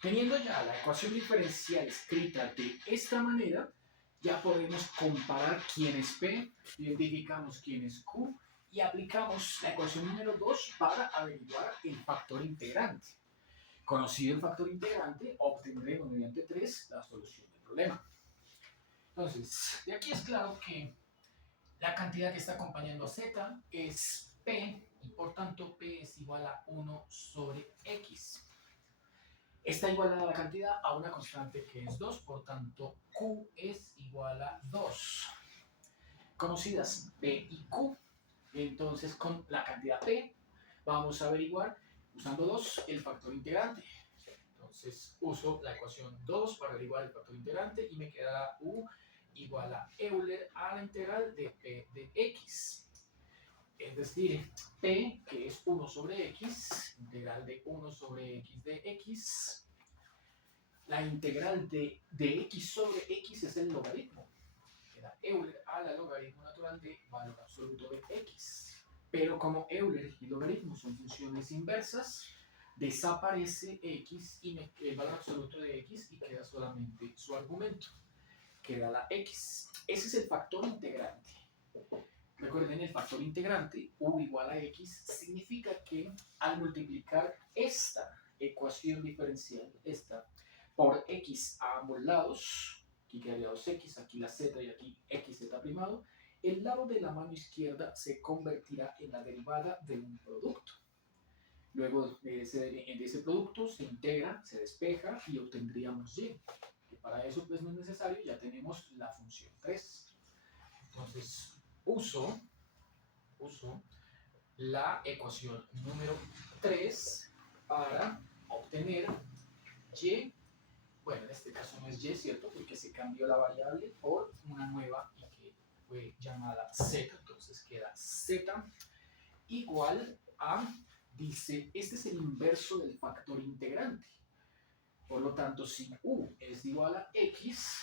Teniendo ya la ecuación diferencial escrita de esta manera, ya podemos comparar quién es P, identificamos quién es Q y aplicamos la ecuación número 2 para averiguar el factor integrante. Conocido el factor integrante, obtendremos mediante 3 la solución del problema. Entonces, de aquí es claro que la cantidad que está acompañando a Z es P y por tanto P es igual a 1 sobre X. Está igualada la cantidad a una constante que es 2, por tanto Q es igual a 2. Conocidas P y Q, entonces con la cantidad P vamos a averiguar usando 2 el factor integrante. Entonces uso la ecuación 2 para averiguar el factor integrante y me quedará U igual a Euler a la integral de P de X. Es decir, P, que es 1 sobre X, integral de 1 sobre X de X. La integral de X sobre X es el logaritmo. Queda Euler a la logaritmo natural de valor absoluto de X. Pero como Euler y logaritmo son funciones inversas, desaparece X y el valor absoluto de X y queda solamente su argumento. Queda la X. Ese es el factor integrante. Recuerden, el factor integrante, U igual a X, significa que al multiplicar esta ecuación diferencial, esta, por X a ambos lados, aquí quedaría 2X, aquí la Z y aquí XZ primado, el lado de la mano izquierda se convertirá en la derivada de un producto. Luego de ese producto se integra, se despeja y obtendríamos Y. Que para eso pues no es necesario, ya tenemos la función 3. Entonces, uso la ecuación número 3 para obtener Y. Bueno, en este caso no es Y, ¿cierto? Porque se cambió la variable por una nueva y que fue llamada Z. Entonces queda Z igual a, dice, este es el inverso del factor integrante. Por lo tanto, si U es igual a X,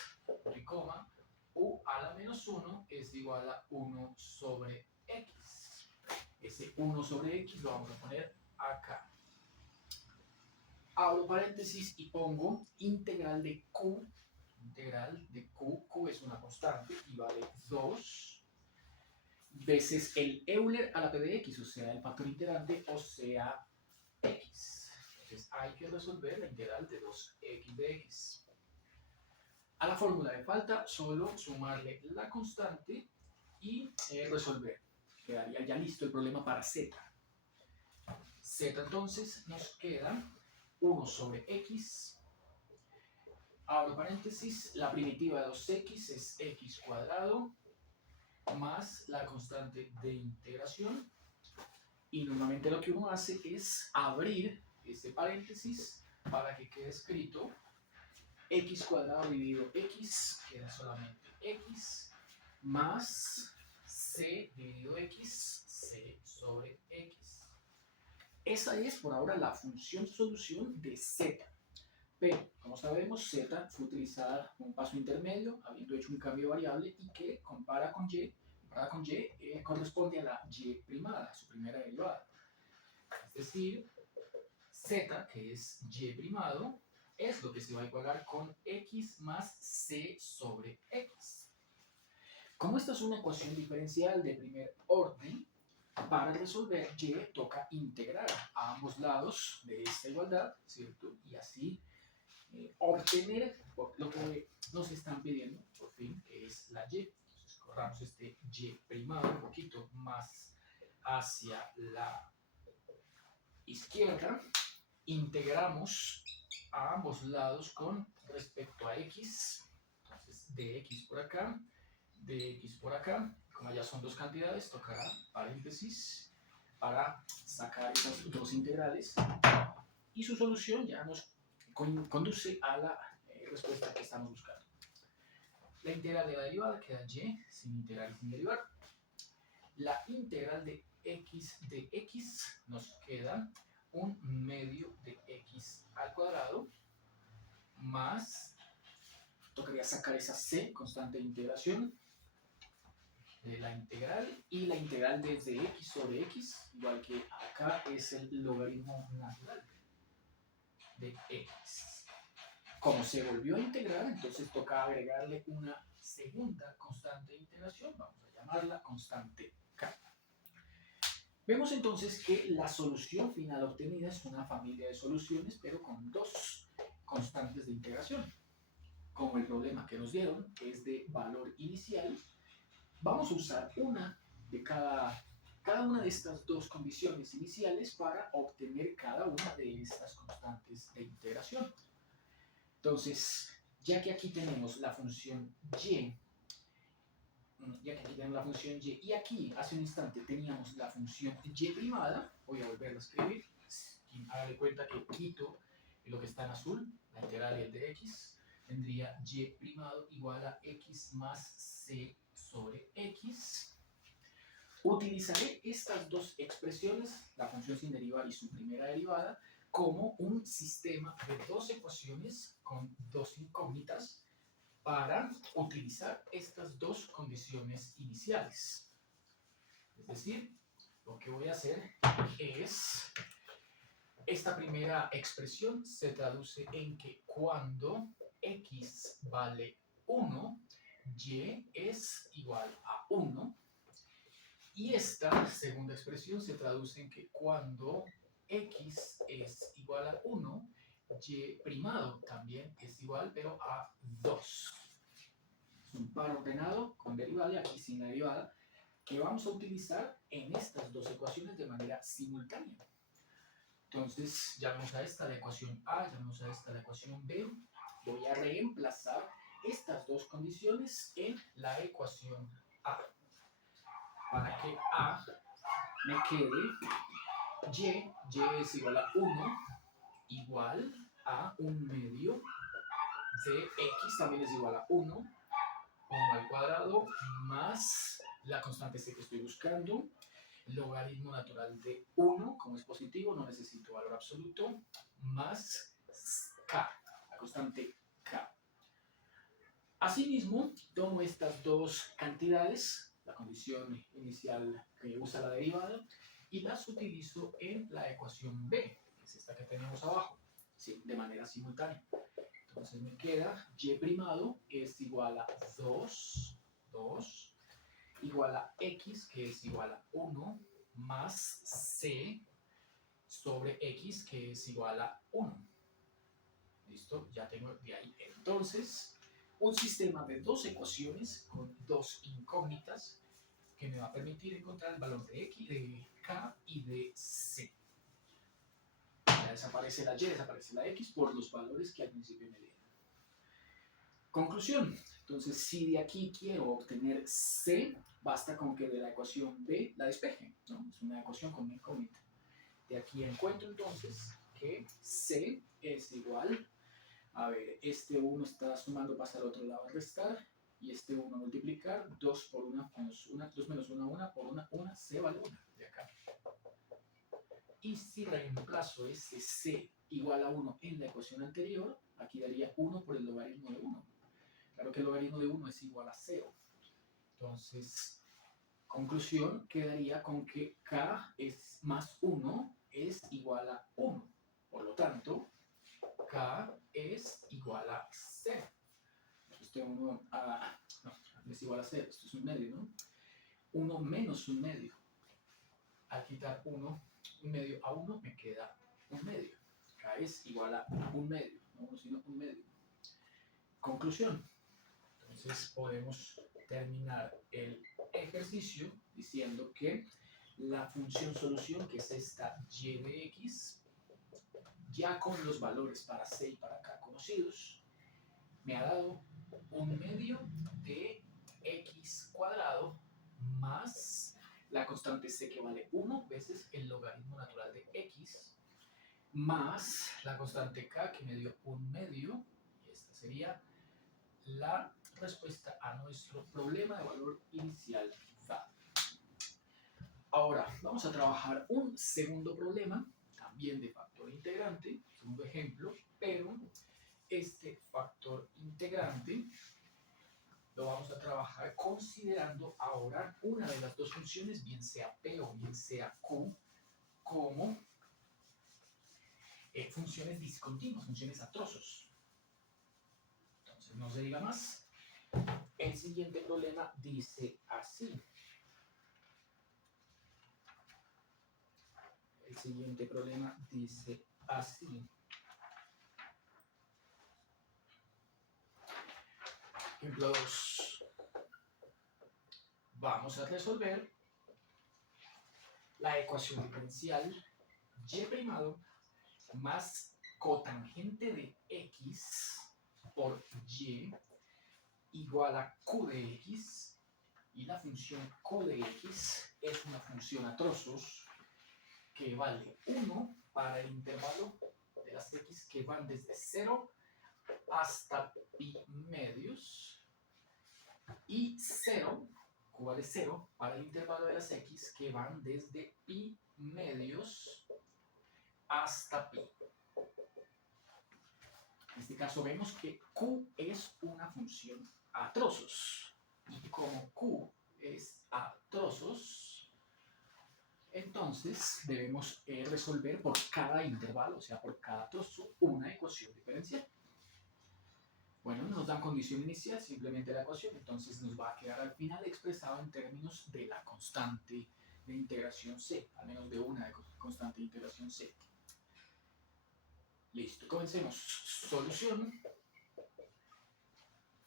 coma, U a la menos 1 es igual a 1 sobre X. Ese 1 sobre X lo vamos a poner acá. Abro paréntesis y pongo integral de Q. Integral de Q. Q es una constante y vale 2 veces el Euler a la P de X, o sea, el factor integrante, o sea, X. Entonces hay que resolver la integral de 2x de X. A la fórmula le falta solo sumarle la constante y resolver. Quedaría ya listo el problema para Z. Z entonces nos queda 1 sobre X. Abro paréntesis, la primitiva de 2x es x cuadrado más la constante de integración. Y normalmente lo que uno hace es abrir este paréntesis para que quede escrito x cuadrado dividido x, queda solamente x, más c dividido x, c sobre x. Esa es por ahora la función solución de z. Pero, como sabemos, z fue utilizada como un paso intermedio, habiendo hecho un cambio de variable y que comparada con y, corresponde a la y primada, su primera derivada. Es decir, z, que es y primado, es lo que se va a igualar con x más c sobre x. Como esta es una ecuación diferencial de primer orden, para resolver y toca integrar a ambos lados de esta igualdad, ¿cierto? Y así obtener lo que nos están pidiendo, por fin, que es la y. Entonces corramos este y primado un poquito más hacia la izquierda, integramos a ambos lados con respecto a x, entonces dx por acá, dx por acá, como ya son dos cantidades, tocará paréntesis para sacar esas dos integrales y su solución ya nos conduce a la respuesta que estamos buscando. La integral de la derivada queda y sin integrar y sin derivar. La integral de x nos queda un medio de x al cuadrado más, tocaría sacar esa c, constante de integración, de la integral, y la integral desde x sobre x, igual que acá es el logaritmo natural de x. Como se volvió a integrar, entonces toca agregarle una segunda constante de integración, vamos a llamarla constante K. Vemos entonces que la solución final obtenida es una familia de soluciones, pero con dos constantes de integración. Como el problema que nos dieron es de valor inicial, vamos a usar cada una de estas dos condiciones iniciales para obtener cada una de estas constantes de integración. Entonces, ya que aquí tenemos la función y, y aquí hace un instante teníamos la función y primada, voy a volverla a escribir, hágale cuenta que quito lo que está en azul, la integral y el de x, tendría y primado igual a x más c sobre x. Utilizaré estas dos expresiones, la función sin derivar y su primera derivada, como un sistema de dos ecuaciones con dos incógnitas para utilizar estas dos condiciones iniciales. Es decir, lo que voy a hacer es, esta primera expresión se traduce en que cuando x vale 1, y es igual a 1, y esta segunda expresión se traduce en que cuando x es igual a 1, y primado también es igual, pero a 2. Es un par ordenado con derivada y aquí sin la derivada, que vamos a utilizar en estas dos ecuaciones de manera simultánea. Entonces, llamemos a esta la ecuación A, llamemos a esta la ecuación B. Voy a reemplazar estas dos condiciones en la ecuación A. Para que A me quede y es igual a 1, igual a 1 medio de x, también es igual a 1 al cuadrado, más la constante c que estoy buscando, logaritmo natural de 1, como es positivo, no necesito valor absoluto, más k, la constante k. Asimismo, tomo estas dos cantidades, la condición inicial que usa la derivada, y las utilizo en la ecuación B, que es esta que tenemos abajo, ¿sí? De manera simultánea. Entonces me queda y primado es igual a 2, igual a x, que es igual a 1, más c sobre x, que es igual a 1. ¿Listo? Ya tengo de ahí. Entonces, un sistema de dos ecuaciones con dos incógnitas que me va a permitir encontrar el valor de x, de k y de c. Ya desaparece la y, desaparece la x por los valores que al principio me dieron. Conclusión. Entonces, si de aquí quiero obtener c, basta con que de la ecuación b la despeje, ¿no? Es una ecuación con una incógnita. De aquí encuentro entonces que c es igual, a ver, este 1 está sumando, pasa al otro lado a restar, y este 1 a multiplicar, 2 por 1 menos 1, 2 menos 1, 1 por 1 c vale 1, de acá. Y si reemplazo este c igual a 1 en la ecuación anterior, aquí daría 1 por el logaritmo de 1. Claro que el logaritmo de 1 es igual a 0. Entonces, conclusión, quedaría con que k es más 1 es igual a 1. Por lo tanto, k es igual a 0. Este 1 no es igual a 0, esto es un medio, ¿no? 1 menos un medio. Al quitar 1, un medio a 1 me queda un medio. K es igual a un medio, no 1 sino un medio. Conclusión. Entonces podemos terminar el ejercicio diciendo que la función solución, que es esta y de x, ya con los valores para c y para k conocidos, me ha dado un medio de x cuadrado más la constante c que vale 1 veces el logaritmo natural de x, más la constante k que me dio un medio, y esta sería la respuesta a nuestro problema de valor inicial dado. Ahora vamos a trabajar un segundo problema, también de factor integrante, segundo ejemplo, pero este factor integrante lo vamos a trabajar considerando ahora una de las dos funciones, bien sea P o bien sea Q, como funciones discontinuas, funciones a trozos. No se diga más. El siguiente problema dice así. El siguiente problema dice así. Ejemplo 2. Vamos a resolver la ecuación diferencial y primado más cotangente de x por y igual a q de x, y la función q de x es una función a trozos que vale 1 para el intervalo de las x que van desde 0 hasta pi medios, y 0, q vale 0 para el intervalo de las x que van desde pi medios hasta pi. En este caso vemos que q es una función a trozos, y como q es a trozos, entonces debemos resolver por cada intervalo, o sea, por cada trozo, una ecuación diferencial. Bueno, nos dan condición inicial, simplemente la ecuación, entonces nos va a quedar al final expresado en términos de la constante de integración c, al menos de una constante de integración c. Listo, comencemos. Solución.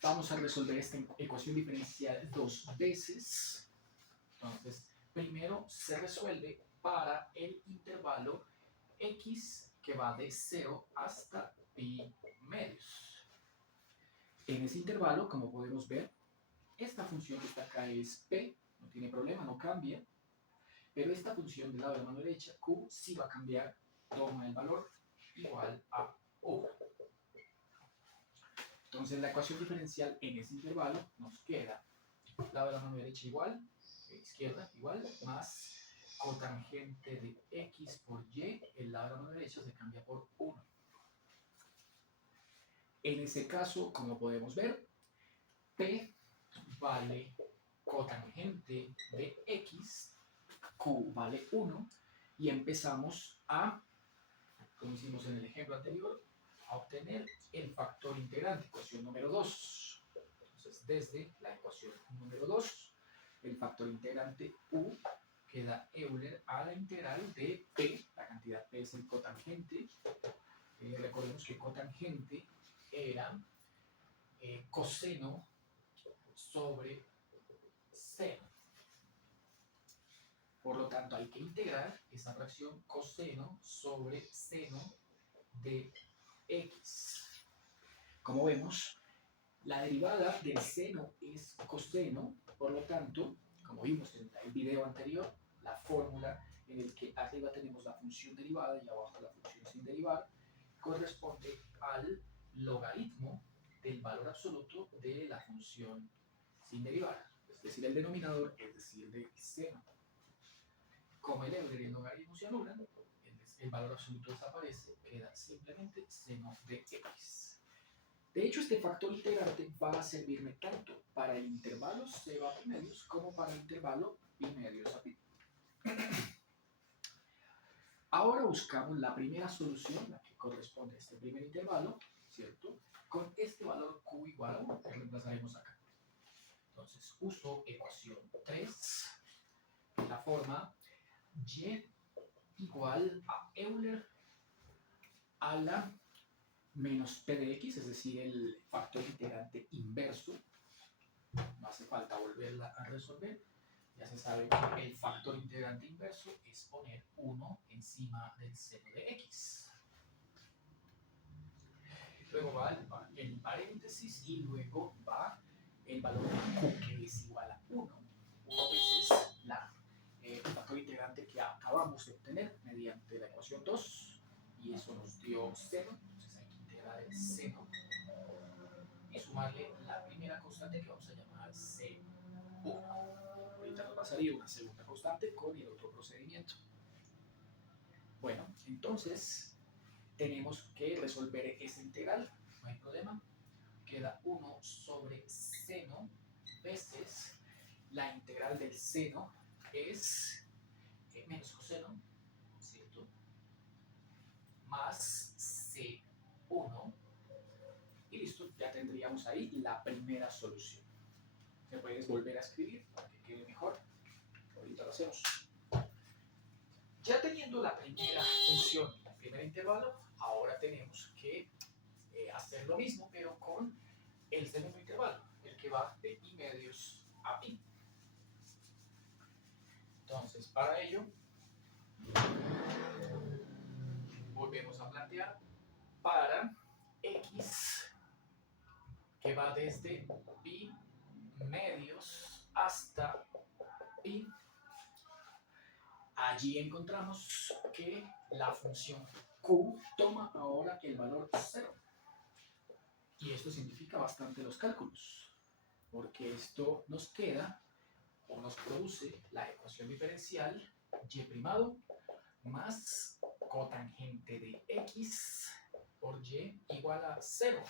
Vamos a resolver esta ecuación diferencial dos veces. Entonces, primero se resuelve para el intervalo x que va de 0 hasta pi medios. En ese intervalo, como podemos ver, esta función que está acá es p, no tiene problema, no cambia, pero esta función del lado de la mano derecha, q, sí va a cambiar, toma el valor igual a 1. Entonces la ecuación diferencial en ese intervalo nos queda lado de la mano derecha igual, izquierda igual, más cotangente de x por y, el lado de la mano derecha se cambia por 1. En ese caso, como podemos ver, p vale cotangente de x, q vale 1, y empezamos a, como hicimos en el ejemplo anterior, a obtener el factor integrante, ecuación número 2. Entonces, desde la ecuación número 2, el factor integrante u queda Euler a la integral de p, la cantidad p es el cotangente. Recordemos que cotangente era coseno sobre seno. Por lo tanto, hay que integrar esa fracción coseno sobre seno de x. Como vemos, la derivada del seno es coseno, por lo tanto, como vimos en el video anterior, la fórmula en el que arriba tenemos la función derivada y abajo la función sin derivar, corresponde al logaritmo del valor absoluto de la función sin derivar, es decir, el denominador, es decir, del seno. Como el Euler y el logaritmo se anulan, el valor absoluto desaparece, queda simplemente seno de x. De hecho, este factor integrante va a servirme tanto para el intervalo c va a pi medios como para el intervalo pi medios a pi. Ahora buscamos la primera solución, la que corresponde a este primer intervalo, ¿cierto? Con este valor q igual a 1, que reemplazaremos acá. Entonces, uso ecuación 3, en la forma y igual a Euler a la menos p de x, es decir, el factor integrante inverso. No hace falta volverla a resolver. Ya se sabe que el factor integrante inverso es poner 1 encima del seno de x. Luego va el paréntesis y luego va el valor de q, que es igual a 1 veces el factor integrante que acabamos de obtener mediante la ecuación 2, y eso nos dio seno. Entonces hay que integrar el seno y sumarle la primera constante que vamos a llamar C1. Ahorita nos va a salir una segunda constante con el otro procedimiento. Bueno, entonces tenemos que resolver esta integral, no hay problema. Queda 1 sobre seno veces la integral del seno es menos coseno, ¿cierto? Más C1. Y listo, ya tendríamos ahí la primera solución. ¿Me puedes volver a escribir para que quede mejor? Ahorita lo hacemos. Ya teniendo la primera función, el primer intervalo, ahora tenemos que hacer lo mismo, pero con el segundo intervalo, el que va de i medios a pi. Entonces, para ello, volvemos a plantear para x que va desde pi medios hasta pi. Allí encontramos que la función q toma ahora el valor 0. Y esto simplifica bastante los cálculos, porque esto nos queda o nos produce la ecuación diferencial y' más cotangente de x por y igual a 0.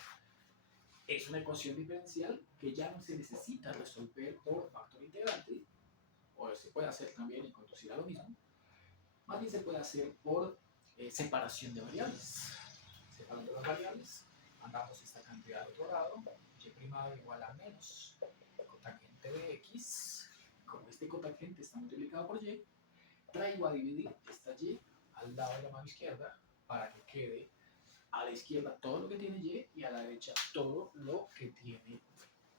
Es una ecuación diferencial que ya no se necesita resolver por factor integrante, o se puede hacer también y conducir a lo mismo. Más bien se puede hacer por separación de variables. Separando las variables, mandamos esta cantidad al otro lado, y' igual a menos cotangente de x. Como este cotangente está multiplicado por y, traigo a dividir esta y al lado de la mano izquierda para que quede a la izquierda todo lo que tiene y a la derecha todo lo que tiene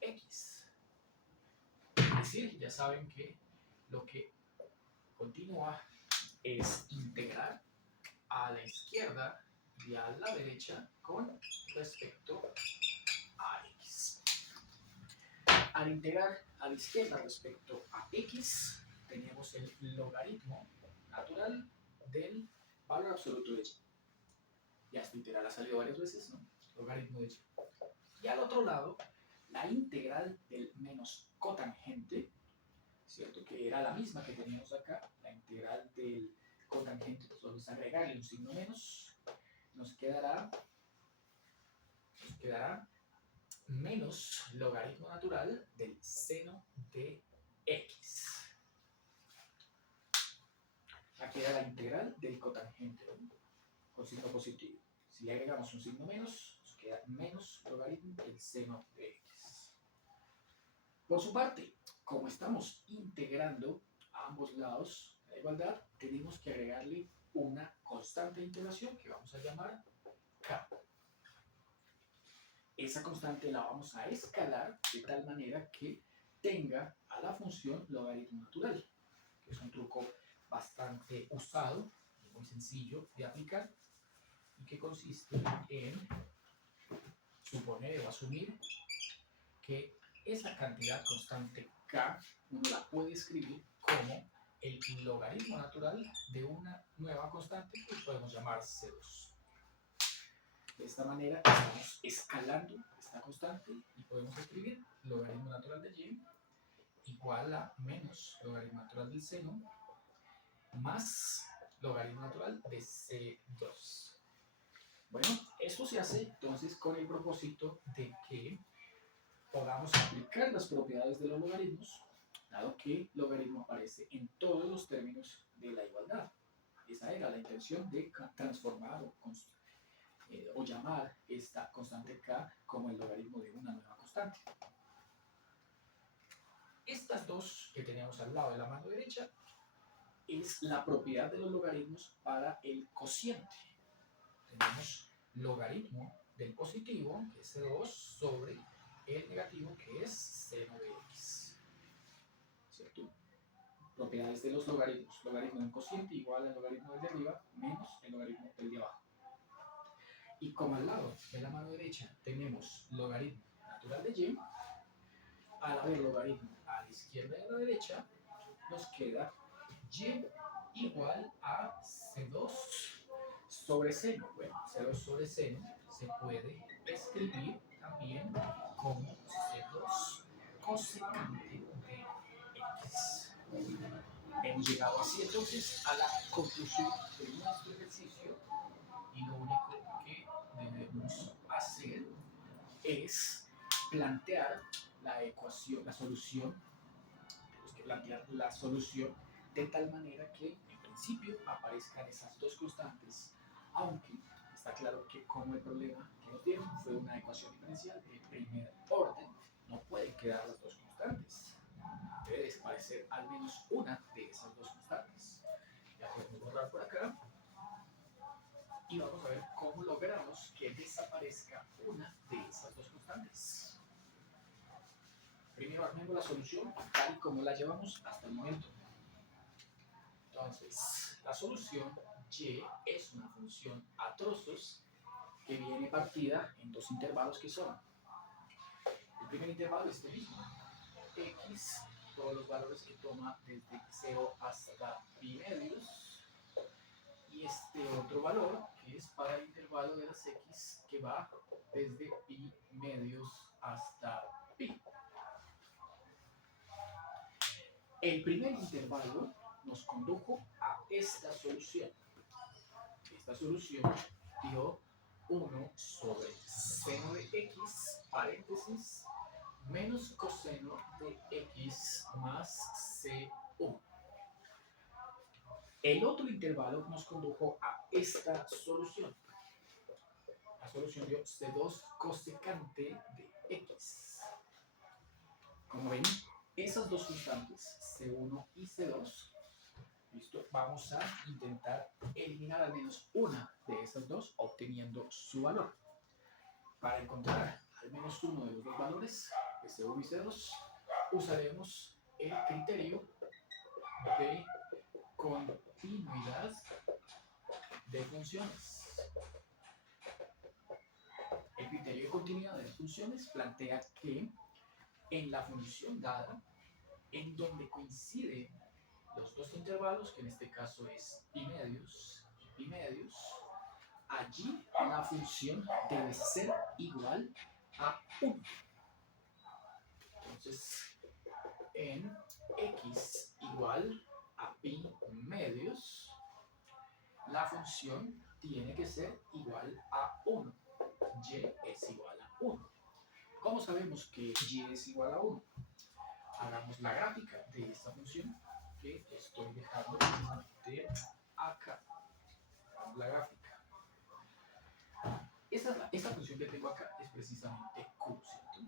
x. Es decir, ya saben que lo que continúa es integrar a la izquierda y a la derecha con respecto a x. Al integrar a la izquierda respecto a x, tenemos el logaritmo natural del valor absoluto de y. Ya esta integral ha salido varias veces, ¿no? Logaritmo de y. Y al otro lado, la integral del menos cotangente, ¿cierto? Que era la misma que teníamos acá, la integral del cotangente, pues vamos a agregarle un signo menos, nos quedará menos logaritmo natural del seno de x. Aquí era la integral del cotangente, ¿no? Con signo positivo. Si le agregamos un signo menos, nos queda menos logaritmo del seno de x. Por su parte, como estamos integrando a ambos lados de la igualdad, tenemos que agregarle una constante de integración que vamos a llamar k. Esa constante la vamos a escalar de tal manera que tenga a la función logaritmo natural, que es un truco bastante usado y muy sencillo de aplicar, y que consiste en suponer o asumir que esa cantidad constante k uno la puede escribir como el logaritmo natural de una nueva constante que podemos llamar C2. De esta manera estamos escalando esta constante y podemos escribir logaritmo natural de y igual a menos logaritmo natural del seno más logaritmo natural de C2. Bueno, esto se hace entonces con el propósito de que podamos aplicar las propiedades de los logaritmos, dado que el logaritmo aparece en todos los términos de la igualdad. Esa era la intención de transformar o llamar esta constante k como el logaritmo de una nueva constante. Estas dos que tenemos al lado de la mano derecha es la propiedad de los logaritmos para el cociente. Tenemos logaritmo del positivo, que es C2, sobre el negativo, que es seno de x. ¿Cierto? Propiedades de los logaritmos. Logaritmo del cociente igual al logaritmo del de arriba menos el logaritmo del de abajo. Y como al lado de la mano derecha tenemos logaritmo natural de y, al haber logaritmo a la izquierda y a la derecha, nos queda y igual a C2 sobre seno. Bueno, C2 sobre seno se puede escribir también como C2 cosecante de x. Hemos llegado así entonces a la conclusión de nuestro ejercicio y lo único que debemos hacer es plantear la ecuación, la solución. Tenemos que plantear la solución de tal manera que en principio aparezcan esas dos constantes, aunque Está claro que como el problema que nos dieron fue una ecuación diferencial de primer orden, no pueden quedar las dos constantes. Debe desaparecer al menos una de esas dos constantes. Ya podemos borrar por acá. Y vamos a ver cómo logramos que desaparezca una de esas dos constantes. Primero armemos la solución tal y como la llevamos hasta el momento. Entonces, la solución y es una función a trozos que viene partida en dos intervalos que son. El primer intervalo es este mismo, x, todos los valores que toma desde 0 hasta pi medios, y este otro valor que es para el intervalo de las x que va desde pi medios hasta pi. El primer intervalo nos condujo a esta solución. Esta solución dio 1 sobre seno de x, paréntesis, menos coseno de x más c1. El otro intervalo nos condujo a esta solución. La solución dio c2 cosecante de x. Como ven, esas dos constantes, c1 y c2, ¿listo? Vamos a intentar eliminar al menos una de esas dos, obteniendo su valor. Para encontrar al menos uno de los dos valores, de C1 y C2, usaremos el criterio de continuidad de funciones. El criterio de continuidad de funciones plantea que en la función dada, en donde coinciden los dos intervalos, que en este caso es pi medios y pi medios, allí la función debe ser igual a 1. Entonces, en x igual a pi medios, la función tiene que ser igual a 1. Y es igual a 1. ¿Cómo sabemos que y es igual a 1? Hagamos la gráfica de esta función que estoy dejando precisamente acá. Hagamos la gráfica. Esta función que tengo acá es precisamente q, ¿cierto?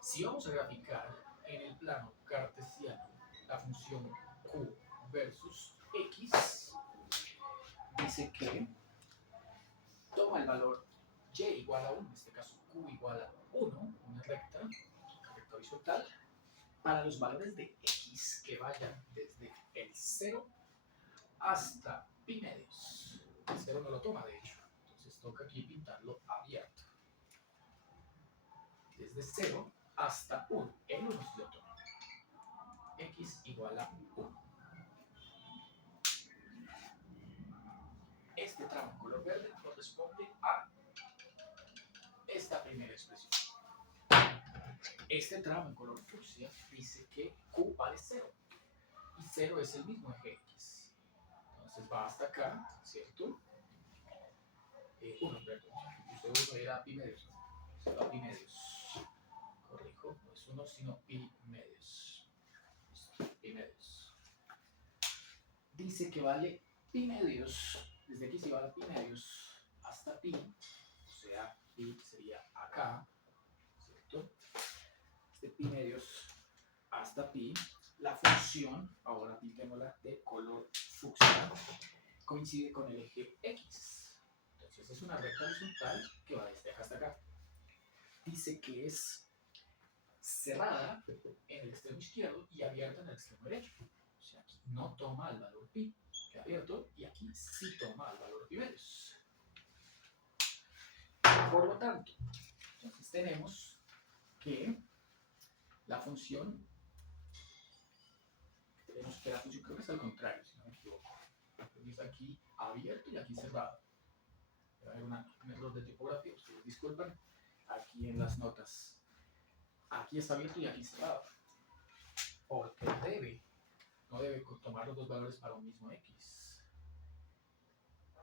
Si vamos a graficar en el plano cartesiano la función q versus x, dice que toma el valor y igual a 1, en este caso q igual a 1, una recta horizontal, para los valores de x que vayan desde el 0 hasta pi medios. El 0 no lo toma, de hecho, entonces toca aquí pintarlo abierto. Desde 0 hasta 1, el 1 sí lo toma. X igual a 1. Este tramo en color verde corresponde a esta primera expresión. Este tramo en color fucsia dice que q vale 0 y 0 es el mismo eje x. Entonces va hasta acá, ¿cierto? 1, perdón. Usted 1 era pi medios, ¿no? Se va a pi medios. Corrijo, no es 1 sino pi medios. Listo, pi medios. Dice que vale pi medios, desde aquí se va a pi medios hasta pi, o sea, pi sería acá, ¿cierto? De pi medios hasta pi, la función, ahora pintémosla de color fucsia, coincide con el eje x. Entonces es una recta horizontal que va desde acá hasta acá. Dice que es cerrada en el extremo izquierdo y abierta en el extremo derecho. O sea, aquí no toma el valor pi, queda abierto, y aquí sí toma el valor pi medios. Por lo tanto, entonces tenemos que la función, creo que es al contrario, si no me equivoco. Es aquí abierto y aquí cerrado. Va a haber un error de tipografía, ustedes disculpan. Aquí en las notas, aquí está abierto y aquí cerrado. Porque no debe tomar los dos valores para un mismo x.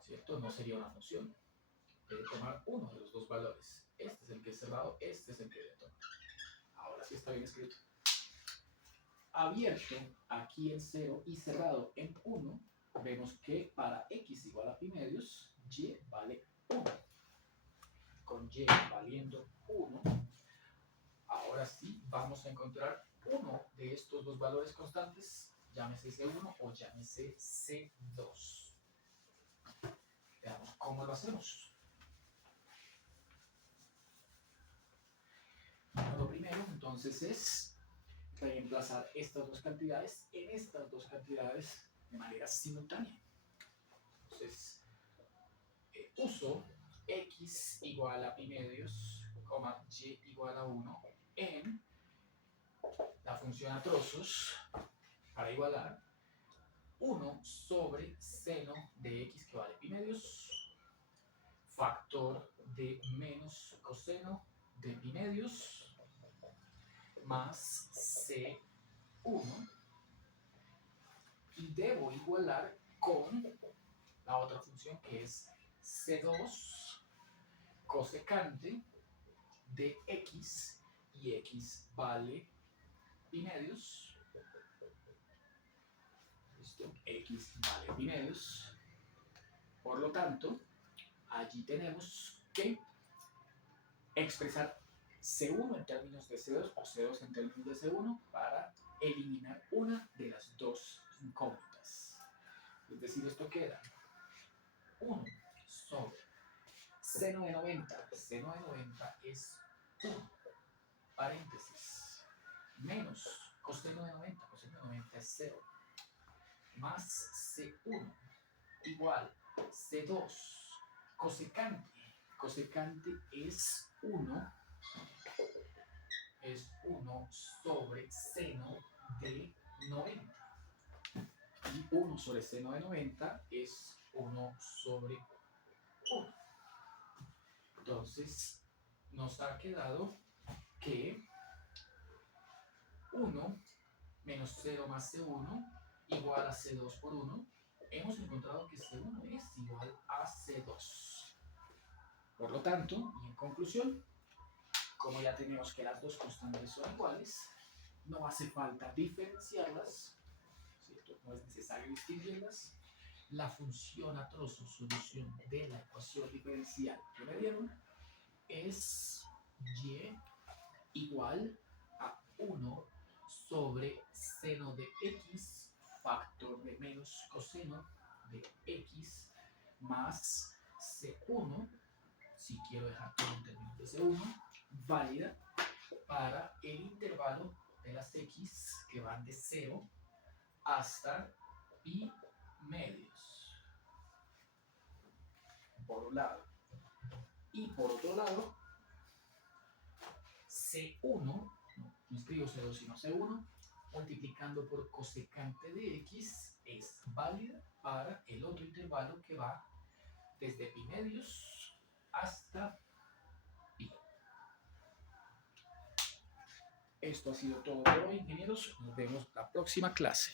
¿Cierto? No sería una función. Debe tomar uno de los dos valores. Este es el que es cerrado, este es el que debe tomar. Ahora sí está bien escrito. Abierto aquí en 0 y cerrado en 1, vemos que para x igual a pi medios y vale 1. Con y valiendo 1, ahora sí vamos a encontrar uno de estos dos valores constantes, llámese C1 o llámese C2. Veamos cómo lo hacemos. Lo primero entonces es reemplazar estas dos cantidades en estas dos cantidades de manera simultánea. Entonces, uso x igual a pi medios, y igual a 1 en la función a trozos para igualar 1 sobre seno de x que vale pi medios, factor de menos coseno de pi medios, más C1, y debo igualar con la otra función que es C2 cosecante de x, y x vale pi medios. ¿Listo? X vale pi medios. Por lo tanto, allí tenemos que expresar C1 en términos de C2 o C2 en términos de C1 para eliminar una de las dos incógnitas. Es decir, esto queda 1 sobre seno de 90. Seno de 90 es 1, paréntesis, menos coseno de 90. Coseno de 90 es 0. Más C1 igual C2 cosecante. Cosecante es 1 sobre seno de 90. Y 1 sobre seno de 90 es 1 sobre 1. Entonces, nos ha quedado que 1 menos 0 más C1 igual a C2 por 1. Hemos encontrado que C1 es igual a C2. Por lo tanto, y en conclusión, como ya tenemos que las dos constantes son iguales, no hace falta diferenciarlas, ¿cierto? No es necesario distinguirlas. La función a trozos solución de la ecuación diferencial que me dieron es y igual a 1 sobre seno de x, factor de menos coseno de x, más C1, si quiero dejar todo en términos de C1, válida para el intervalo de las x que van de 0 hasta pi medios, por un lado. Y por otro lado, C1, no escribo C2 sino C1, multiplicando por cosecante de x, es válida para el otro intervalo que va desde pi medios hasta pi. Esto ha sido todo por hoy, ingenieros. Nos vemos la próxima clase.